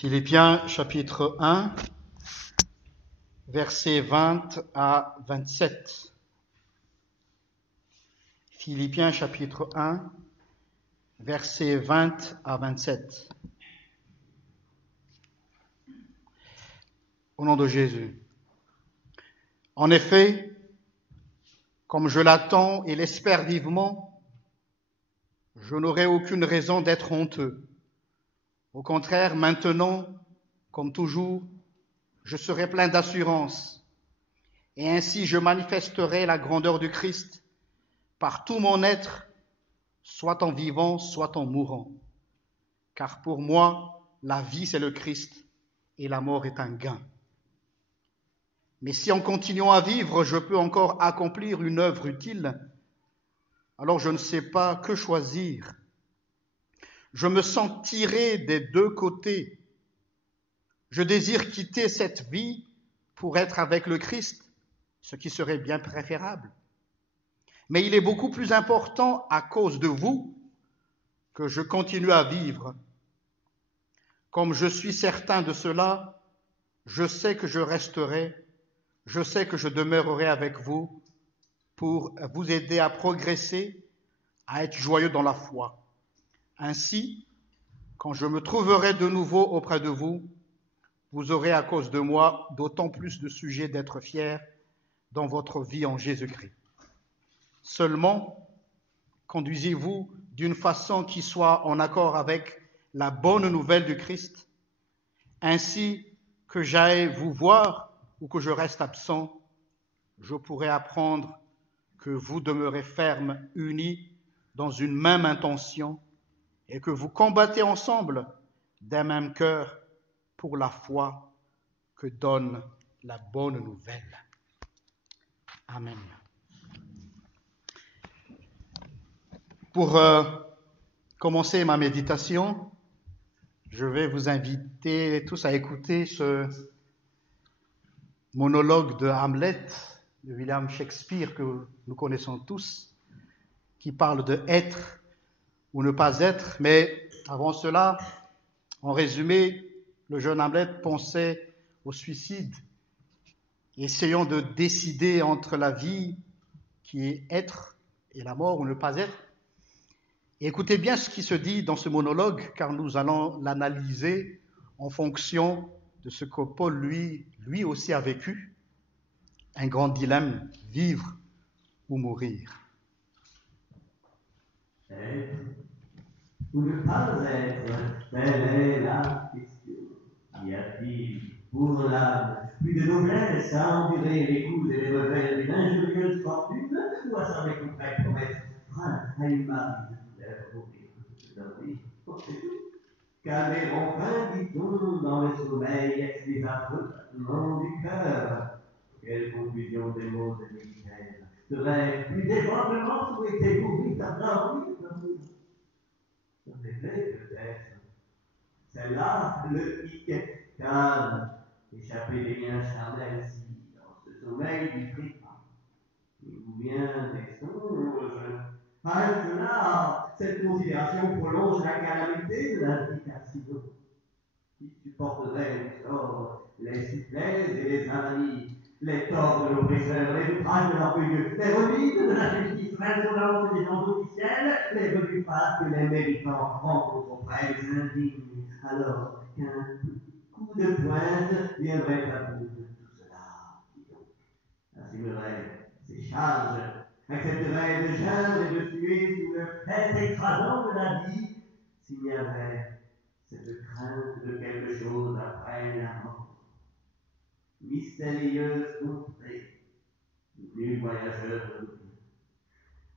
Philippiens chapitre 1, versets 20 à 27. Philippiens chapitre 1, versets 20 à 27. Au nom de Jésus. En effet, comme je l'attends et l'espère vivement, je n'aurai aucune raison d'être honteux. Au contraire, maintenant, comme toujours, je serai plein d'assurance, et ainsi je manifesterai la grandeur du Christ par tout mon être, soit en vivant, soit en mourant. Car pour moi, la vie c'est le Christ, et la mort est un gain. Mais si en continuant à vivre, je peux encore accomplir une œuvre utile, alors je ne sais pas que choisir. Je me sens tiré des deux côtés. Je désire quitter cette vie pour être avec le Christ, ce qui serait bien préférable. Mais il est beaucoup plus important à cause de vous que je continue à vivre. Comme je suis certain de cela, je sais que je resterai, je sais que je demeurerai avec vous pour vous aider à progresser, à être joyeux dans la foi. Ainsi, quand je me trouverai de nouveau auprès de vous, vous aurez à cause de moi d'autant plus de sujets d'être fiers dans votre vie en Jésus-Christ. Seulement, conduisez-vous d'une façon qui soit en accord avec la bonne nouvelle du Christ, ainsi que j'aille vous voir ou que je reste absent, je pourrai apprendre que vous demeurez fermes, unis dans une même intention et que vous combattez ensemble d'un même cœur pour la foi que donne la bonne nouvelle. Amen. Pour commencer ma méditation, je vais vous inviter tous à écouter ce monologue de Hamlet, de William Shakespeare, que nous connaissons tous, qui parle de être ou ne pas être. Mais avant cela, en résumé, le jeune Hamlet pensait au suicide, essayant de décider entre la vie qui est être et la mort ou ne pas être. Et écoutez bien ce qui se dit dans ce monologue, car nous allons l'analyser en fonction de ce que Paul, lui aussi a vécu. Un grand dilemme, vivre ou mourir. Être ou ne pas être, telle est la question. Y a-t-il pour l'âme plus de noblesse à endurer les coups et les revers d'une injurieuse fortune, ou à s'en récupérer pour être frein à une marine de douleur mourir? C'est tout. Calmer enfin, dit-on, dans le sommeil, les affreux battements du cœur. Quelle confusion des mots et des mystères serait plus défendement souhaité mourir d'abord, en effet, peut-être. C'est là le hic, car échapper des liens charnels si dans ce sommeil du trépas. Il vous vient des songes. Halte là, cette considération prolonge la calamité de l'invitation. Qui supporterait le sort, les souplesses et les invalides, les torts de l'oppresseur, les outrages de l'orgueilleux, les remises de la justice insolente des gens officiels, les rebuts que les méritants rencontrent auprès des indignes, alors qu'un coup de pointe viendrait à bout de tout cela, qui donc assumerait ses charges, accepterait de geindre et de tuer sous le fait écrasant de la vie, s'il y avait cette crainte de quelque chose après la mort. Mystérieuse contrée, nul voyageur revenu.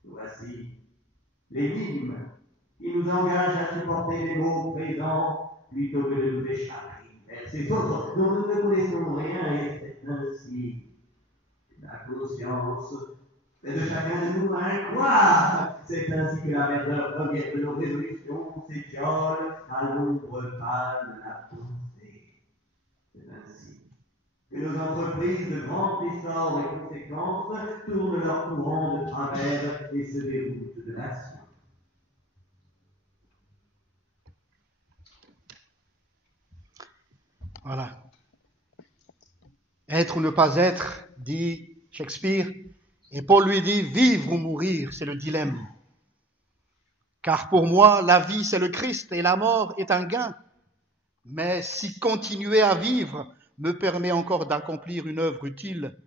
Voici l'énigme qui nous engage à supporter les maux présents plutôt que de nous échapper vers ces autres dont nous ne connaissons rien, et c'est ainsi la conscience c'est de chacun de nous à croire. C'est ainsi que la verdeur première de nos résolutions s'étiole à l'ombre pâle de la pensée. C'est ainsi que nos entreprises de grand essor et conséquences tournent leur courant de travers et se déroutent de l'action. Voilà. Être ou ne pas être, dit Shakespeare, et Paul lui dit, vivre ou mourir, c'est le dilemme. Car pour moi, la vie, c'est le Christ et la mort est un gain. Mais si continuer à vivre me permet encore d'accomplir une œuvre utile,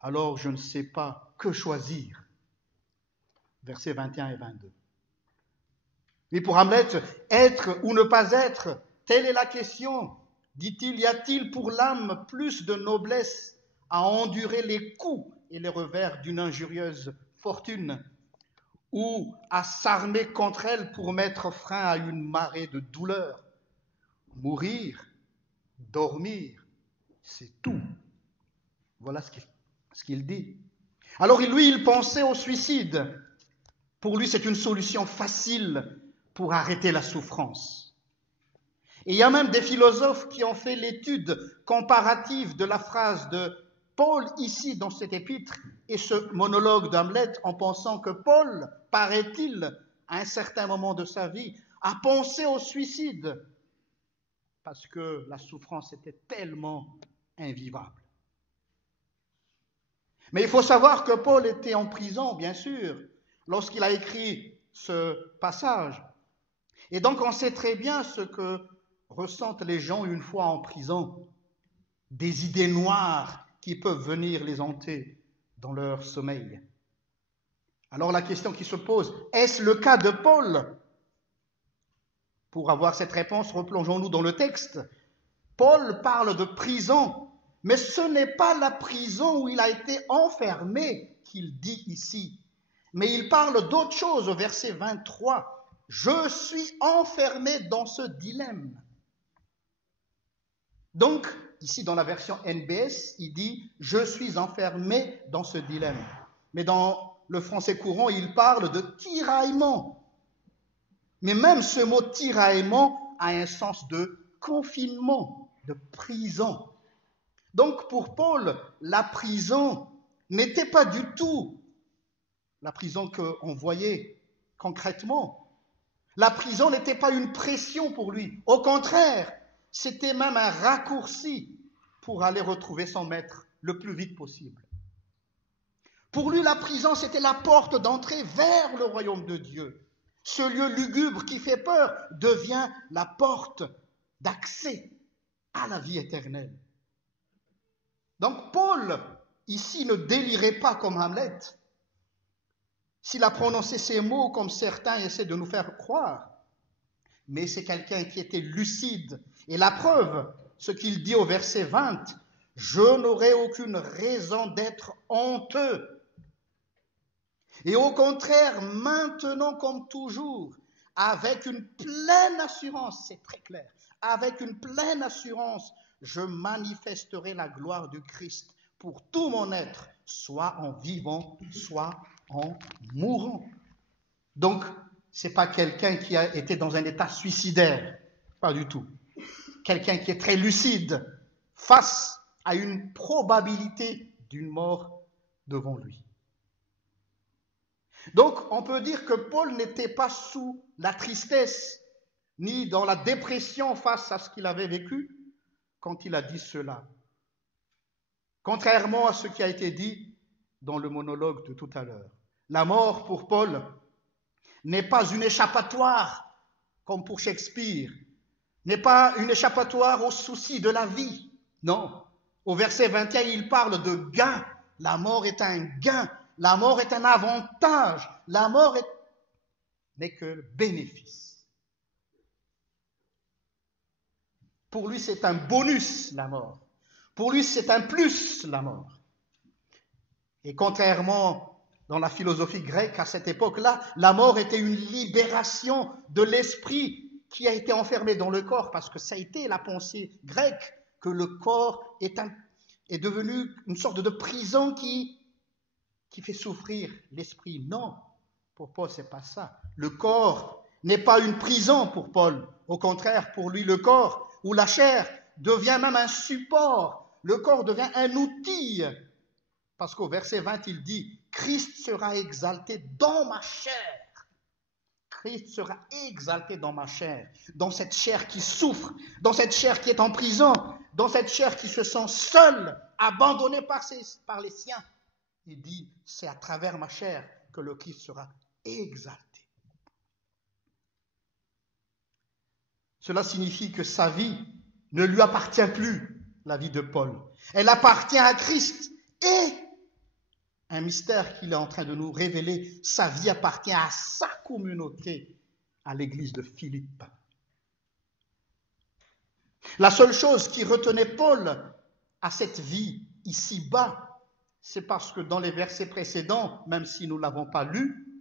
alors je ne sais pas que choisir. Versets 21 et 22. Mais pour Hamlet, être ou ne pas être, telle est la question. Dit-il, y a-t-il pour l'âme plus de noblesse à endurer les coups et les revers d'une injurieuse fortune, ou à s'armer contre elle pour mettre frein à une marée de douleur? Mourir, dormir, c'est tout. Voilà ce qu'il dit. Alors lui, il pensait au suicide. Pour lui, c'est une solution facile pour arrêter la souffrance. Et il y a même des philosophes qui ont fait l'étude comparative de la phrase de Paul ici dans cet épître et ce monologue d'Hamlet en pensant que Paul, paraît-il, à un certain moment de sa vie, a pensé au suicide parce que la souffrance était tellement invivable. Mais il faut savoir que Paul était en prison, bien sûr, lorsqu'il a écrit ce passage. Et donc on sait très bien ce que ressentent les gens une fois en prison, des idées noires qui peuvent venir les hanter dans leur sommeil. Alors la question qui se pose, est-ce le cas de Paul? Pour avoir cette réponse, replongeons-nous dans le texte. Paul parle de prison, mais ce n'est pas la prison où il a été enfermé qu'il dit ici. Mais il parle d'autre chose au verset 23. Je suis enfermé dans ce dilemme. Donc, ici dans la version NBS, il dit « Je suis enfermé dans ce dilemme ». Mais dans le français courant, il parle de tiraillement. Mais même ce mot tiraillement a un sens de confinement, de prison. Donc pour Paul, la prison n'était pas du tout la prison qu'on voyait concrètement. La prison n'était pas une pression pour lui. Au contraire, c'était même un raccourci pour aller retrouver son maître le plus vite possible. Pour lui, la prison, c'était la porte d'entrée vers le royaume de Dieu. Ce lieu lugubre qui fait peur devient la porte d'accès à la vie éternelle. Donc Paul, ici, ne délirait pas comme Hamlet. S'il a prononcé ces mots comme certains essaient de nous faire croire, mais c'est quelqu'un qui était lucide. Et la preuve, ce qu'il dit au verset 20, « Je n'aurai aucune raison d'être honteux. » Et au contraire, maintenant comme toujours, avec une pleine assurance, c'est très clair, avec une pleine assurance, je manifesterai la gloire du Christ pour tout mon être, soit en vivant, soit en mourant. Donc, ce n'est pas quelqu'un qui a été dans un état suicidaire, pas du tout. Quelqu'un qui est très lucide face à une probabilité d'une mort devant lui. Donc, on peut dire que Paul n'était pas sous la tristesse, ni dans la dépression face à ce qu'il avait vécu quand il a dit cela. Contrairement à ce qui a été dit dans le monologue de tout à l'heure. La mort, pour Paul, n'est pas une échappatoire, comme pour Shakespeare, n'est pas une échappatoire aux soucis de la vie. Non. Au verset 21, il parle de gain. La mort est un gain. La mort est un avantage. La mort n'est que bénéfice. Pour lui, c'est un bonus, la mort. Pour lui, c'est un plus, la mort. Et contrairement dans la philosophie grecque à cette époque-là, la mort était une libération de l'esprit qui a été enfermé dans le corps, parce que ça a été la pensée grecque, que le corps est devenu une sorte de prison qui fait souffrir l'esprit. Non, pour Paul, ce n'est pas ça. Le corps n'est pas une prison pour Paul. Au contraire, pour lui, le corps ou la chair devient même un support. Le corps devient un outil. Parce qu'au verset 20, il dit « Christ sera exalté dans ma chair. Christ sera exalté dans ma chair, dans cette chair qui souffre, dans cette chair qui est en prison, dans cette chair qui se sent seule, abandonnée par les siens. Il dit, c'est à travers ma chair que le Christ sera exalté. Cela signifie que sa vie ne lui appartient plus, la vie de Paul. Elle appartient à Christ et un mystère qu'il est en train de nous révéler, sa vie appartient à sa communauté, à l'église de Philippe. La seule chose qui retenait Paul à cette vie ici-bas, c'est parce que dans les versets précédents, même si nous ne l'avons pas lu,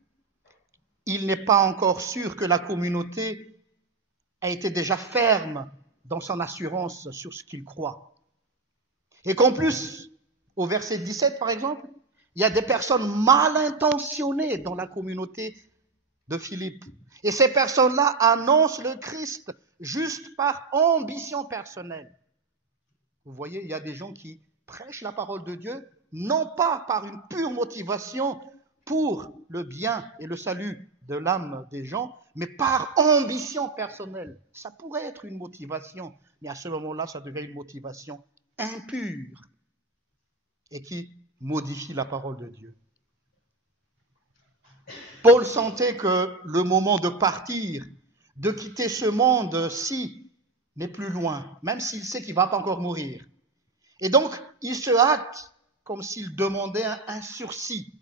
il n'est pas encore sûr que la communauté a été déjà ferme dans son assurance sur ce qu'il croit. Et qu'en plus, au verset 17 par exemple, il y a des personnes mal intentionnées dans la communauté de Philippe. Et ces personnes-là annoncent le Christ juste par ambition personnelle. Vous voyez, il y a des gens qui prêchent la parole de Dieu, non pas par une pure motivation pour le bien et le salut de l'âme des gens, mais par ambition personnelle. Ça pourrait être une motivation, mais à ce moment-là, ça devient une motivation impure et qui modifie la parole de Dieu. Paul sentait que le moment de partir, de quitter ce monde-ci, n'est plus loin, même s'il sait qu'il ne va pas encore mourir. Et donc, il se hâte comme s'il demandait un sursis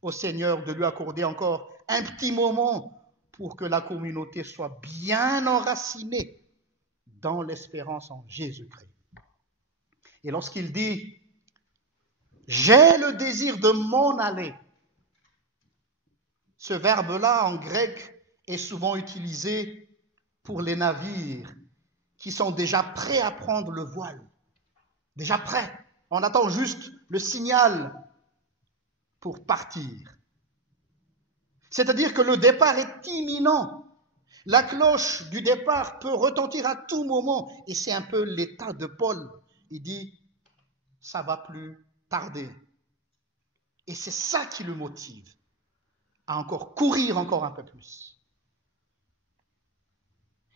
au Seigneur de lui accorder encore un petit moment pour que la communauté soit bien enracinée dans l'espérance en Jésus-Christ. Et lorsqu'il dit « J'ai le désir de m'en aller », ce verbe-là en grec est souvent utilisé pour les navires qui sont déjà prêts à prendre le voile. Déjà prêts. On attend juste le signal pour partir. C'est-à-dire que le départ est imminent. La cloche du départ peut retentir à tout moment. Et c'est un peu l'état de Paul. Il dit, ça va plus tarder. Et c'est ça qui le motive à encore courir encore un peu plus.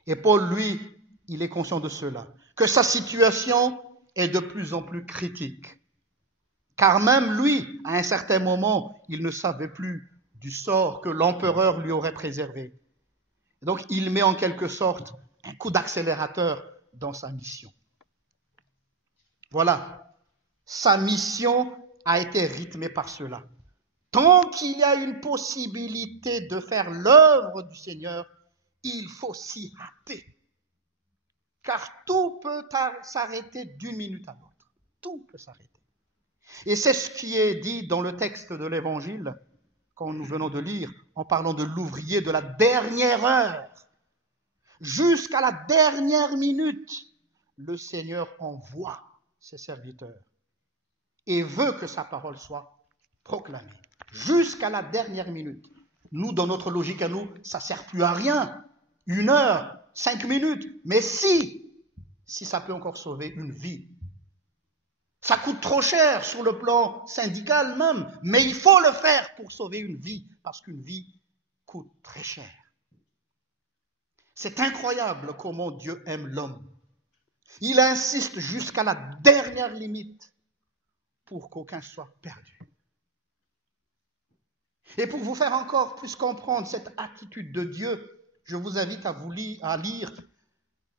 Et Paul, lui, il est conscient de cela, que sa situation est de plus en plus critique. Car même lui, à un certain moment, il ne savait plus du sort que l'empereur lui aurait préservé. Et donc, il met en quelque sorte un coup d'accélérateur dans sa mission. Voilà, sa mission a été rythmée par cela. Tant qu'il y a une possibilité de faire l'œuvre du Seigneur, il faut s'y hâter. Car tout peut s'arrêter d'une minute à l'autre. Tout peut s'arrêter. Et c'est ce qui est dit dans le texte de l'Évangile, quand nous venons de lire, en parlant de l'ouvrier de la dernière heure. Jusqu'à la dernière minute, le Seigneur envoie ses serviteurs et veut que sa parole soit proclamée. Jusqu'à la dernière minute. Nous, dans notre logique à nous, ça ne sert plus à rien. 1 heure, 5 minutes. Mais si ça peut encore sauver une vie. Ça coûte trop cher sur le plan syndical même, mais il faut le faire pour sauver une vie, parce qu'une vie coûte très cher. C'est incroyable comment Dieu aime l'homme. Il insiste jusqu'à la dernière limite pour qu'aucun soit perdu. Et pour vous faire encore plus comprendre cette attitude de Dieu, je vous invite à lire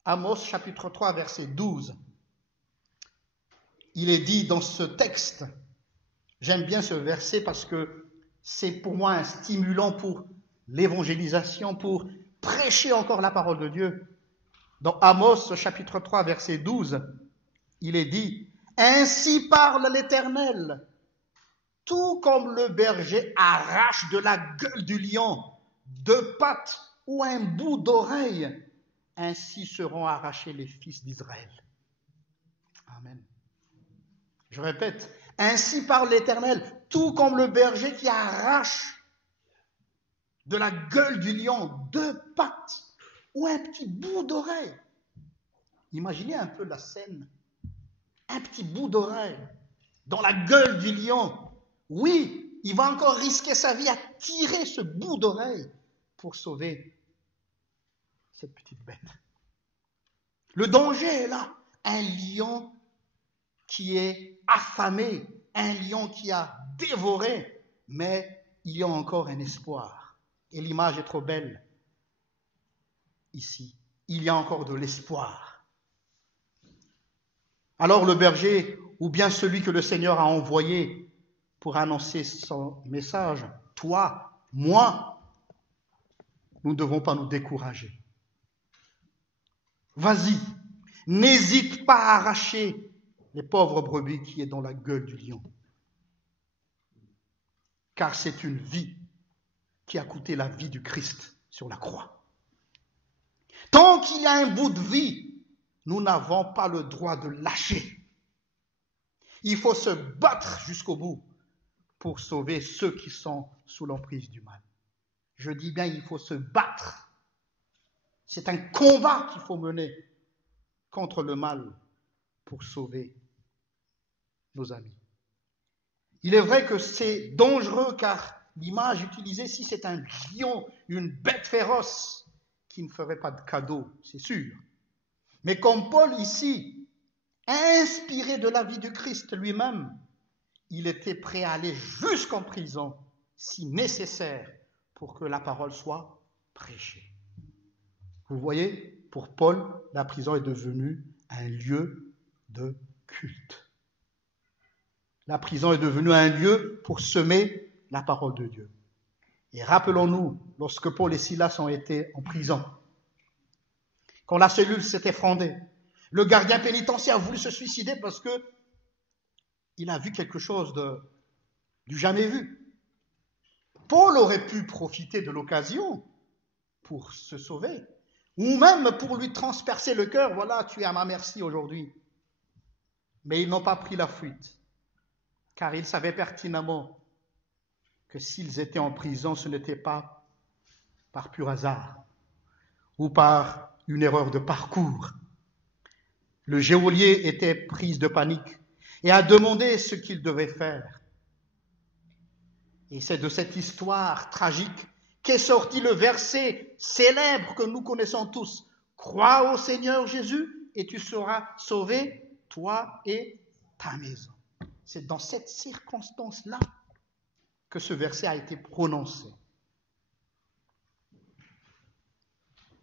Amos chapitre 3 verset 12. Il est dit dans ce texte, j'aime bien ce verset parce que c'est pour moi un stimulant pour l'évangélisation, pour prêcher encore la parole de Dieu. Dans Amos chapitre 3 verset 12, il est dit « Ainsi parle l'Éternel, tout comme le berger arrache de la gueule du lion 2 pattes ou un bout d'oreille, ainsi seront arrachés les fils d'Israël. » Amen. Je répète, ainsi parle l'Éternel, tout comme le berger qui arrache de la gueule du lion 2 pattes ou un petit bout d'oreille. Imaginez un peu la scène, un petit bout d'oreille dans la gueule du lion. Oui, il va encore risquer sa vie à tirer ce bout d'oreille pour sauver cette petite bête. Le danger est là. Un lion qui est affamé, un lion qui a dévoré, mais il y a encore un espoir. Et l'image est trop belle ici. Il y a encore de l'espoir. Alors le berger, ou bien celui que le Seigneur a envoyé pour annoncer son message, toi, moi, nous ne devons pas nous décourager. Vas-y, n'hésite pas à arracher les pauvres brebis qui est dans la gueule du lion. Car c'est une vie qui a coûté la vie du Christ sur la croix. Tant qu'il y a un bout de vie, nous n'avons pas le droit de lâcher. Il faut se battre jusqu'au bout pour sauver ceux qui sont sous l'emprise du mal. Je dis bien, il faut se battre. C'est un combat qu'il faut mener contre le mal pour sauver nos amis. Il est vrai que c'est dangereux car l'image utilisée ici, c'est un lion, une bête féroce qui ne ferait pas de cadeau, c'est sûr. Mais comme Paul ici, inspiré de la vie du Christ lui-même, il était prêt à aller jusqu'en prison si nécessaire pour que la parole soit prêchée. Vous voyez, pour Paul, la prison est devenue un lieu de culte. La prison est devenue un lieu pour semer la parole de Dieu. Et rappelons-nous, lorsque Paul et Silas ont été en prison, quand la cellule s'est effondrée, le gardien pénitentiaire a voulu se suicider parce que il a vu quelque chose du jamais vu. Paul aurait pu profiter de l'occasion pour se sauver, ou même pour lui transpercer le cœur, voilà, tu es à ma merci aujourd'hui. Mais ils n'ont pas pris la fuite, car ils savaient pertinemment que s'ils étaient en prison, ce n'était pas par pur hasard ou par une erreur de parcours. Le geôlier était pris de panique et a demandé ce qu'il devait faire. Et c'est de cette histoire tragique qu'est sorti le verset célèbre que nous connaissons tous. Crois au Seigneur Jésus et tu seras sauvé, toi et ta maison. C'est dans cette circonstance-là que ce verset a été prononcé.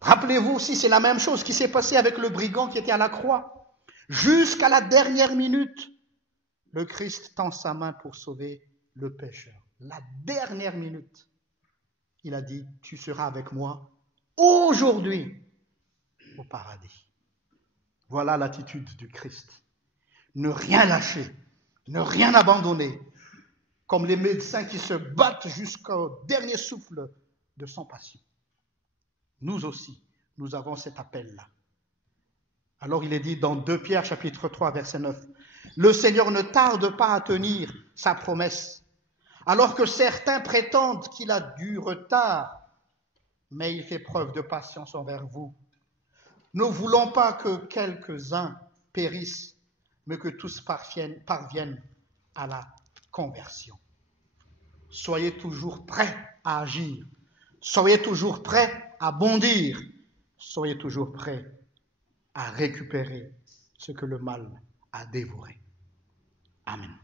Rappelez-vous aussi, c'est la même chose qui s'est passée avec le brigand qui était à la croix. Jusqu'à la dernière minute, le Christ tend sa main pour sauver le pécheur. La dernière minute, il a dit, tu seras avec moi aujourd'hui au paradis. Voilà l'attitude du Christ. Ne rien lâcher, ne rien abandonner, comme les médecins qui se battent jusqu'au dernier souffle de son patient. Nous aussi, nous avons cet appel-là. Alors il est dit dans 2 Pierre chapitre 3 verset 9, « Le Seigneur ne tarde pas à tenir sa promesse, alors que certains prétendent qu'il a du retard, mais il fait preuve de patience envers vous. Ne voulons pas que quelques-uns périssent, mais que tous parviennent à la conversion. » Soyez toujours prêts à agir. Soyez toujours prêts à bondir. Soyez toujours prêts à récupérer ce que le mal a dévoré. Amen.